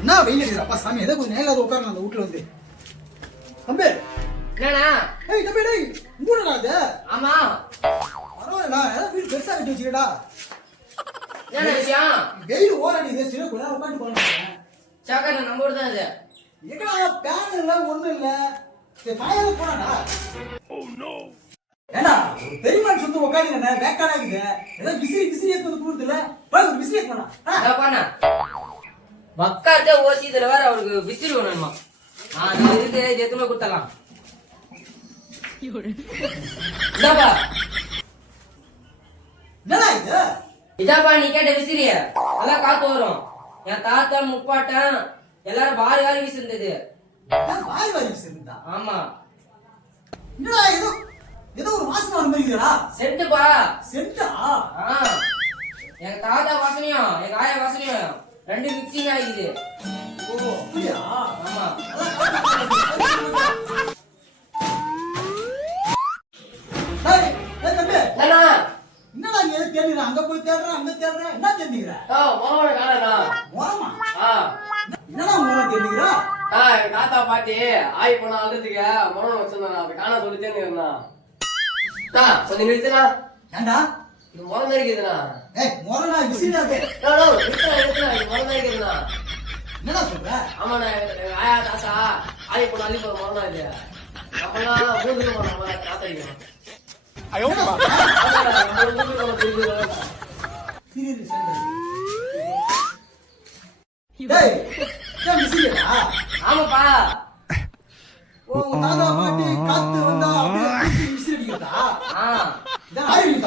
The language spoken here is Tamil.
என்ன வெயில் அடிக்கிறப்பா சாமி ஏதோ கொஞ்சம் நேரில் உட்காரலாம் அந்த வீட்டுல வந்து. தம்பி. என்னண்ணா? ஏய் தம்பி டேய் மூடடா அது ஆமா. பரவாயில்லடா ஏதாவது வீடு பெருசா கட்டி வச்சுக்கடா. என்ன விஷயம்? வெயில் சின்ன கொஞ்ச நேரம் உட்காந்து போனேன் சாக்கா நம்ம ஊர் தான் இது எங்கடா பேன் இல்ல ஒண்ணும் இல்ல. சரி காயால போனாடா ஏண்டா ஒரு பெரியமான் சொத்து உட்காந்துங்க வேக்காடா இருக்குது ஏதோ விசிறி விசிறி எடுத்து வந்து கொடுத்துல போய் ஒரு விசிறி இதோ மக்காத்தே ஓசி இதுல வேற அவருக்கு விசிறி வேணுமா இது இருக்கு இது எத்தனை கொடுத்தலாம்? இதாப்பா இதாப்பா நீ கேட்ட விசிறி நல்லா காத்து வரும். என் தாத்தா முப்பாட்டன் எல்லாரும் வாரி வாரி வீசிருந்தது வாய் வாரி விசிறிடா ஆமா. என்னடா ஏதோ ஏதோ ஒரு வாசனை வர மாதிரி இருக்குடா செட்டுப்பா சென்டா ஆ. எங்க தாத்தா வாசனையும் எங்க ஆயா வாசனையும் ரெண்டு மிக்சிங் ஆகிக்குது ஓ அப்படியா? ஆமா. என்னடா? நீ தேடுற? அங்க போய் தேடுற அங்க தேடுற? என்ன மகனோட காணண்ணா. முறமா ஆ, என்னடா ஆ, எங்க தாத்தா பாட்டி ஆய் பண்ண அழுதுக்கு மரணம் வச்சிருந்தாங்க. அதை காண சொல்லி தேர்ந்துருந்தா கொஞ்சம் நிறுத்துனா ஏண்டா? இது முறம் இருக்குதுண்ணா ஏய் முறனா விசிறா அது இது இருக்குதுண்ணா என்னடா சொல்ற? ஆமாண்ணா ஆயா தாத்தா ஆய் பண்ண அள்ளி போற மரம் இது நம்மளாம் மூணு நம்ம தாத்தா டேய் ஆமாப்பா. ஓ உங்க தாத்தா பாட்டி காத்து வந்தா அப்படியே